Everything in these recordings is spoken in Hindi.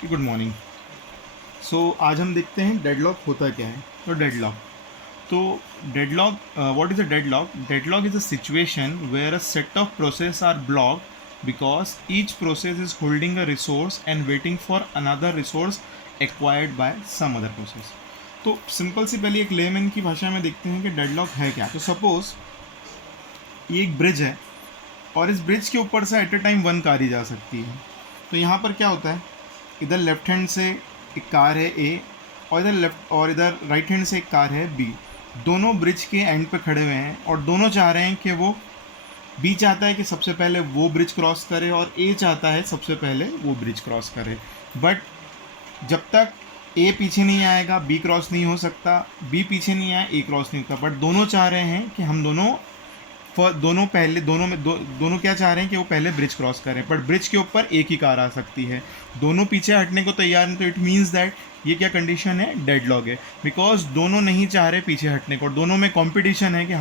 Good morning. आज हम देखते हैं डेडलॉक होता क्या है। तो deadlock what is a deadlock? Deadlock is a situation where a set of process are blocked because each process is holding a resource and waiting for another resource acquired by some other process. तो सिंपल सी पहले एक लेमैन की भाषा में देखते हैं कि डेडलॉक है क्या। तो सपोज ये एक ब्रिज है और इस ब्रिज के ऊपर से at a time one car ही जा सकती है। तो यहाँ पर क्या होता है, इधर लेफ्ट हैंड से एक कार है ए और इधर राइट हैंड से एक कार है बी। दोनों ब्रिज के एंड पे खड़े हुए हैं और दोनों चाह रहे हैं कि वो बी चाहता है कि सबसे पहले वो ब्रिज क्रॉस करे और ए चाहता है सबसे पहले वो ब्रिज क्रॉस करे। बट जब तक ए पीछे नहीं आएगा बी क्रॉस नहीं हो सकता, बी पीछे नहीं आए ए क्रॉस नहीं होता। बट दोनों चाह रहे हैं कि हम दोनों दोनों क्या चाह रहे हैं कि वो पहले ब्रिज क्रॉस करें। बट ब्रिज के ऊपर एक ही कार आ सकती है, दोनों पीछे हटने को तैयार नहीं। तो इट मीन्स दैट ये क्या कंडीशन है, डेडलॉक है। बिकॉज दोनों नहीं चाह रहे पीछे हटने को, दोनों में कंपटीशन है कि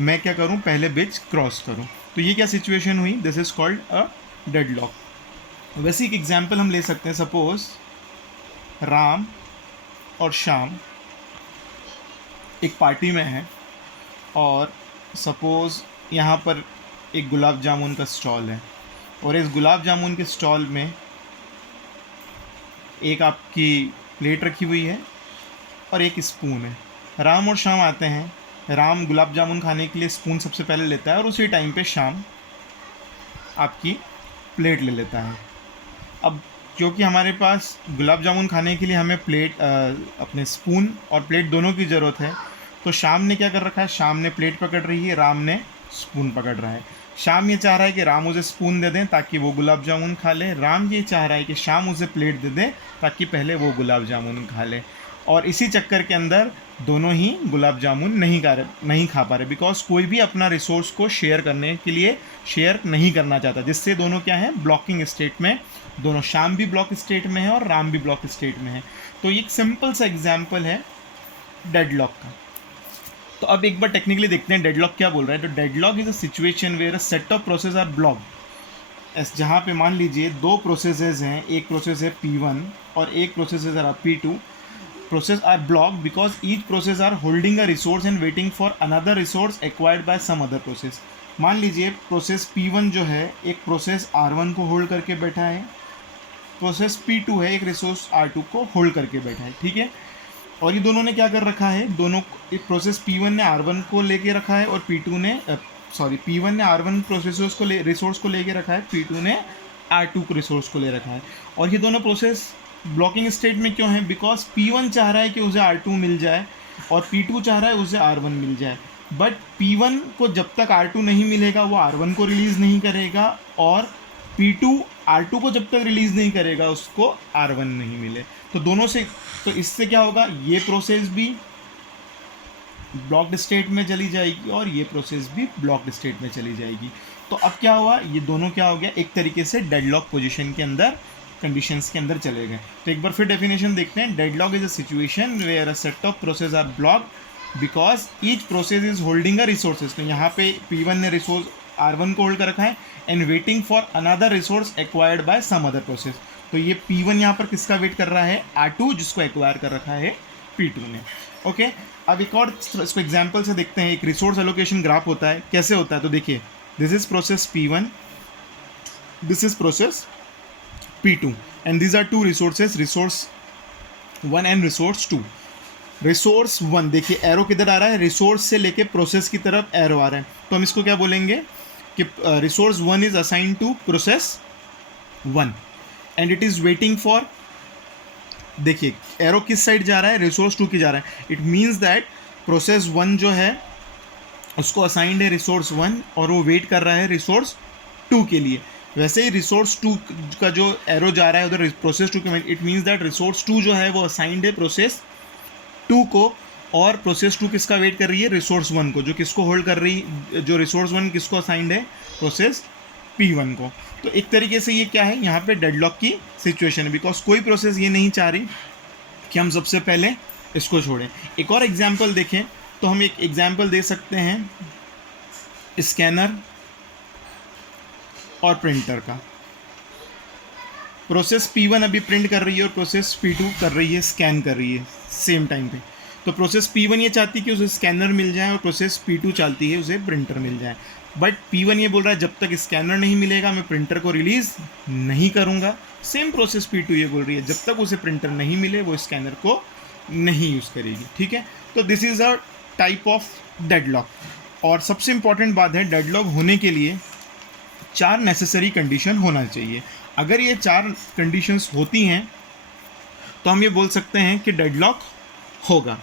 मैं क्या करूं, पहले ब्रिज क्रॉस करूं। तो ये क्या सिचुएशन हुई, this is called a deadlock. वैसे एक एग्जाम्पल हम ले सकते हैं। सपोज राम और श्याम एक पार्टी में हैं और सपोज़ यहाँ पर एक गुलाब जामुन का स्टॉल है और इस गुलाब जामुन के स्टॉल में एक आपकी प्लेट रखी हुई है और एक स्पून है। राम और श्याम आते हैं, राम गुलाब जामुन खाने के लिए स्पून सबसे पहले लेता है और उसी टाइम पे श्याम आपकी प्लेट ले लेता है। अब क्योंकि हमारे पास गुलाब जामुन खाने के लिए हमें अपने स्पून और प्लेट दोनों की ज़रूरत है, तो श्याम ने क्या कर रखा है, श्याम ने प्लेट पकड़ रही है, राम ने स्पून पकड़ रहा है। श्याम ये चाह रहा है कि राम उसे स्पून दे दें ताकि वो गुलाब जामुन खा ले, राम ये चाह रहा है कि श्याम उसे प्लेट दे दें ताकि पहले वो गुलाब जामुन खा ले। और इसी चक्कर के अंदर दोनों ही गुलाब जामुन नहीं खा पा रहे, बिकॉज कोई भी अपना रिसोर्स को शेयर करने के लिए शेयर नहीं करना चाहता, जिससे दोनों क्या है, ब्लॉकिंग स्टेट में। दोनों श्याम भी ब्लॉक स्टेट में है और राम भी ब्लॉक स्टेट में है। तो एक सिंपल सा एग्जाम्पल है डेडलॉक का। तो अब एक बार टेक्निकली देखते हैं डेडलॉक क्या बोल रहा है। तो deadlock is a situation where a set of process are blocked. जहाँ पे मान लीजिए दो प्रोसेसेस हैं, एक प्रोसेस है P1 और एक प्रोसेस है P2। Process are blocked because each process are holding a resource and waiting for another resource acquired by some other process. मान लीजिए प्रोसेस P1 जो है एक प्रोसेस R1 को होल्ड करके बैठा है, प्रोसेस P2 है एक रिसोर्स R2 को होल्ड करके बैठा है, ठीक है। और ये दोनों ने क्या कर रखा है, दोनों एक प्रोसेस P1 ने R1 को लेके रखा है और P1 ने R1 प्रोसेसर्स को रिसोर्स को लेके रखा है, P2 ने R2 को रिसोर्स को ले रखा है। और ये दोनों प्रोसेस ब्लॉकिंग स्टेट में क्यों है, बिकॉज P1 चाह रहा है कि उसे R2 मिल जाए और P2 चाह रहा है उसे R1 मिल जाए। बट P1 को जब तक R2 नहीं मिलेगा वो R1 को रिलीज़ नहीं करेगा और P2 R2 को जब तक रिलीज़ नहीं करेगा उसको R1 नहीं मिले। तो दोनों से, तो इससे क्या होगा, ये प्रोसेस भी ब्लॉक्ड स्टेट में चली जाएगी और ये प्रोसेस भी ब्लॉक्ड स्टेट में चली जाएगी। तो अब क्या हुआ, ये दोनों क्या हो गया, एक तरीके से डेडलॉक पोजीशन के अंदर, कंडीशंस के अंदर चले गए। तो एक बार फिर डेफिनेशन देखते हैं। Deadlock is a situation where a set of process are blocked because each process is holding a resources. तो यहाँ पे P1 ने रिसोर्स R1 को होल्ड कर रखा है and waiting for another resource acquired by some other process. तो ये P1 यहाँ पर किसका वेट कर रहा है, R2, जिसको एक्वायर कर रखा है P2 ने। ओके, अब एक और इसको एग्जाम्पल से देखते हैं। एक रिसोर्स एलोकेशन ग्राफ होता है, कैसे होता है, तो देखिए this is process P1, this is process P2 and these are two resources, resource 1 and resource 2। Resource 1 देखिए एरो किधर आ रहा है, रिसोर्स से लेके प्रोसेस की तरफ एरो आ रहा है। तो हम इसको क्या बोलेंगे कि resource 1 is assigned to process 1 and it is waiting for, देखिए एरो किस साइड जा रहा है, रिसोर्स 2 की जा रहा है। इट मीन्स दैट प्रोसेस 1 जो है उसको असाइंड है रिसोर्स 1 और वो वेट कर रहा है रिसोर्स 2 के लिए। वैसे ही रिसोर्स 2 का जो एरो जा रहा है उधर प्रोसेस 2 के, इट मीन्स दैट रिसोर्स 2 जो है वो असाइंड है प्रोसेस 2 को और प्रोसेस 2 किसका वेट कर रही है, रिसोर्स 1 को, जो किसको होल्ड कर रही, जो रिसोर्स 1 किसको असाइंड है, प्रोसेस P1 को। तो एक तरीके से ये क्या है, यहाँ पे डेडलॉक की सिचुएशन है बिकॉज कोई प्रोसेस ये नहीं चाह रही कि हम सबसे पहले इसको छोड़ें। एक और एग्जाम्पल देखें तो हम एक एग्जाम्पल दे सकते हैं स्कैनर और प्रिंटर का। प्रोसेस P1 अभी प्रिंट कर रही है और प्रोसेस P2 कर रही है, स्कैन कर रही है सेम टाइम पे। तो प्रोसेस P1 ये चाहती है कि उसे स्कैनर मिल जाए और प्रोसेस P2 चाहती है उसे प्रिंटर मिल जाए। बट P1 ये बोल रहा है जब तक स्कैनर नहीं मिलेगा मैं प्रिंटर को रिलीज़ नहीं करूँगा। सेम प्रोसेस P2 ये बोल रही है जब तक उसे प्रिंटर नहीं मिले वो स्कैनर को नहीं यूज़ करेगी। ठीक है, तो this is a type of deadlock. और सबसे इम्पॉर्टेंट बात है, डेडलॉक होने के लिए 4 नेसेसरी कंडीशन होना चाहिए। अगर ये 4 कंडीशंस होती हैं तो हम ये बोल सकते हैं कि डेडलॉक होगा।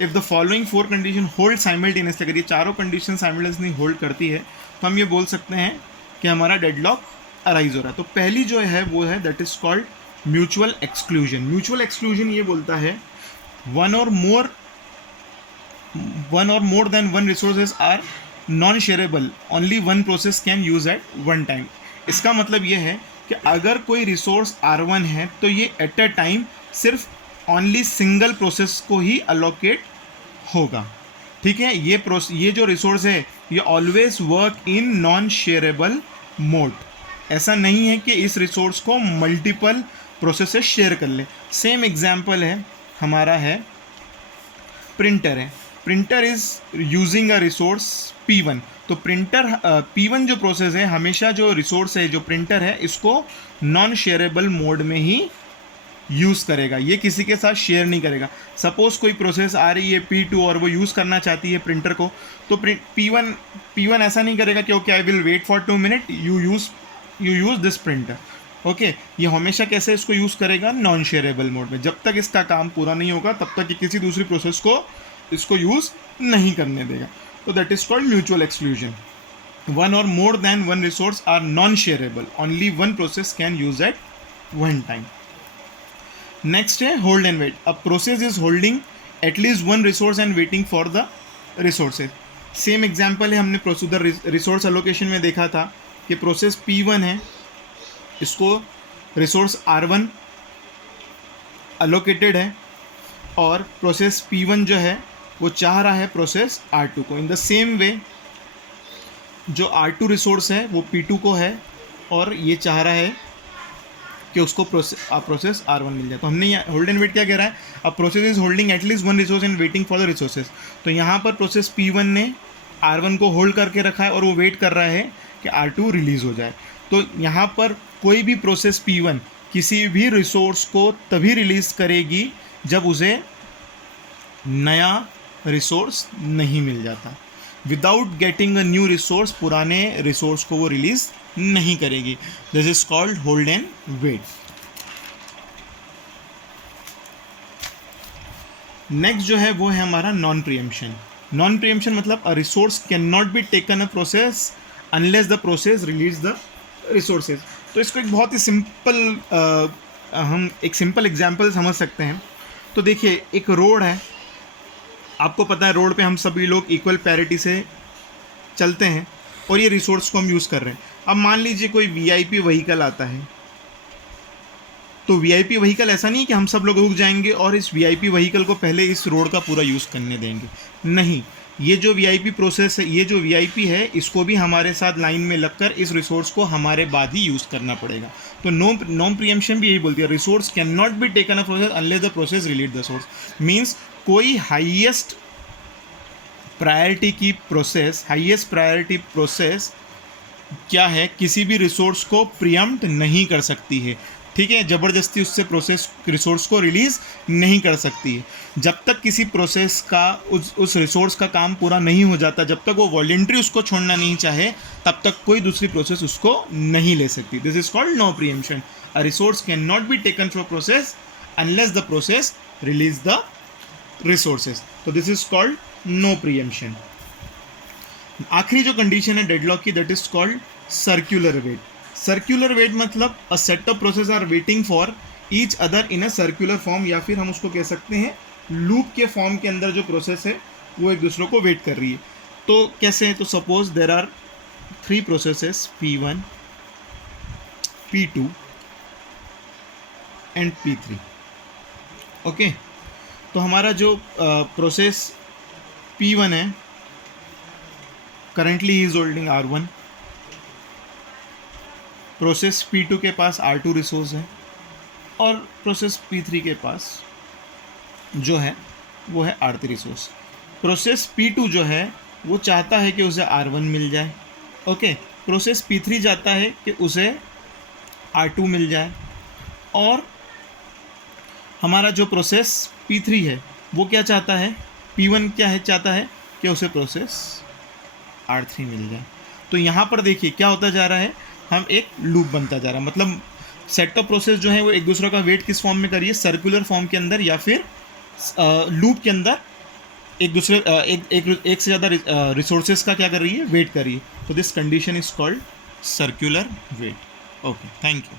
If the following 4 condition hold simultaneously, अगर ये चारों कंडीशन साइमल्टेनियसली होल्ड करती है तो हम ये बोल सकते हैं कि हमारा डेडलॉक अराइज हो रहा है। तो पहली जो है वो है that is called mutual exclusion. Mutual exclusion ये बोलता है one or more than one resources are non-shareable, only one process can use at one time। इसका मतलब ये है कि अगर कोई रिसोर्स R1 है तो ये एट अ टाइम सिर्फ ओनली सिंगल प्रोसेस को ही अलोकेट होगा। ठीक है, ये जो रिसोर्स है ये always work in non shareable mode. ऐसा नहीं है कि इस रिसोर्स को मल्टीपल प्रोसेसेस शेयर कर ले। सेम एग्जांपल है हमारा है प्रिंटर है। Printer is using a resource P1। तो प्रिंटर P1 जो प्रोसेस है हमेशा जो रिसोर्स है जो प्रिंटर है इसको नॉन शेयरेबल मोड में ही यूज़ करेगा, ये किसी के साथ शेयर नहीं करेगा। सपोज़ कोई प्रोसेस आ रही है P2 और वो यूज़ करना चाहती है प्रिंटर को, तो P1 ऐसा नहीं करेगा कि okay I will wait for 2 minute, you use this printer. Okay, ये हमेशा कैसे इसको यूज़ करेगा, नॉन शेयरेबल मोड में। जब तक इसका काम पूरा नहीं होगा तब तक ये किसी दूसरी प्रोसेस को इसको यूज़ नहीं करने देगा। तो that is called mutual exclusion. One or more than one resource are non shareable, only one process can use at one time. Next है hold and wait. A process is holding atleast one resource and waiting for the resources. Same example है, हमने प्रोसीजर रिसोर्स एलोकेशन में देखा था कि प्रोसेस P1 है, इसको रिसोर्स R1 अलोकेटेड है और प्रोसेस P1 जो है वो चाह रहा है प्रोसेस R2 को। इन द सेम वे जो R2 रिसोर्स है वो P2 को है और ये चाह रहा है कि उसको प्रोसेस R1 मिल जाए। तो हमने यहाँ होल्ड एंड वेट क्या कह रहा है, अ process is holding atleast one resource and waiting for the resources. तो यहाँ पर प्रोसेस P1 ने R1 को होल्ड करके रखा है और वो वेट कर रहा है कि R2 रिलीज़ हो जाए। तो यहाँ पर कोई भी प्रोसेस P1 किसी भी रिसोर्स को तभी रिलीज़ करेगी जब उसे नया रिसोर्स नहीं मिल जाता। Without getting a new resource पुराने रिसोर्स को वो रिलीज़ नहीं करेगी। This is called hold and wait. Next जो है वो है हमारा नॉन प्रीएम्पशन। नॉन प्रीएम्पशन मतलब अ resource can not be taken a process unless the process release the resources. तो इसको एक बहुत ही सिंपल हम एक सिंपल एग्जांपल समझ सकते हैं। तो देखिए, एक रोड है, आपको पता है रोड पे हम सभी लोग इक्वल पैरिटी से चलते हैं और ये रिसोर्स को हम यूज़ कर रहे हैं। अब मान लीजिए कोई वीआईपी व्हीकल आता है, तो वीआईपी व्हीकल ऐसा नहीं कि हम सब लोग रुक जाएंगे और इस वीआईपी व्हीकल को पहले इस रोड का पूरा यूज़ करने देंगे। नहीं, ये जो वीआईपी प्रोसेस है, ये जो वीआईपी है, इसको भी हमारे साथ लाइन में लगकर इस रिसोर्स को हमारे बाद ही यूज़ करना पड़ेगा। तो नॉन प्रीएम्पशन भी यही बोलती है, resource can not be taken a process unless the process release the source. Means कोई हाईएस्ट प्रायोरिटी प्रोसेस क्या है, किसी भी रिसोर्स को प्रीएम्प्ट नहीं कर सकती है। ठीक है, ज़बरदस्ती उससे प्रोसेस रिसोर्स को रिलीज़ नहीं कर सकती है। जब तक किसी प्रोसेस का उस रिसोर्स का काम पूरा नहीं हो जाता, जब तक वो वॉलेंट्री उसको छोड़ना नहीं चाहे, तब तक कोई दूसरी प्रोसेस उसको नहीं ले सकती। This is called no preemption. A resource can not be taken for process unless the process release the resources. तो this is called no preemption. आखिरी जो कंडीशन है डेडलॉक की, that is called circular wait. Circular wait मतलब a set of process are waiting for each other in a circular form, या फिर हम उसको कह सकते हैं लूप के फॉर्म के अंदर जो प्रोसेस है वो एक दूसरे को वेट कर रही है। तो कैसे है, तो suppose there are 3 processes P1, P2 and P3। Okay, तो हमारा जो प्रोसेस P1 है, करंटली ही is holding R1। Process P2 के पास R2 रिसोर्स है और प्रोसेस P3 के पास जो है वो है R3 रिसोर्स। प्रोसेस P2 जो है वो चाहता है कि उसे R1 मिल जाए। ओके, प्रोसेस P3 चाहता है कि उसे R2 मिल जाए, और हमारा जो प्रोसेस P3 है वो क्या चाहता है, P1 क्या है, चाहता है कि उसे प्रोसेस R3 मिल जाए। तो यहाँ पर देखिए क्या होता जा रहा है, हम एक लूप बनता जा रहा है, मतलब सेट ऑफ प्रोसेस जो है वो एक दूसरे का वेट किस फॉर्म में करिए, सर्कुलर फॉर्म के अंदर या फिर लूप के अंदर एक दूसरे एक से ज़्यादा रिसोर्सेज का क्या कर रही है, वेट कर रही है। तो this condition is called circular wait. Okay, thank you.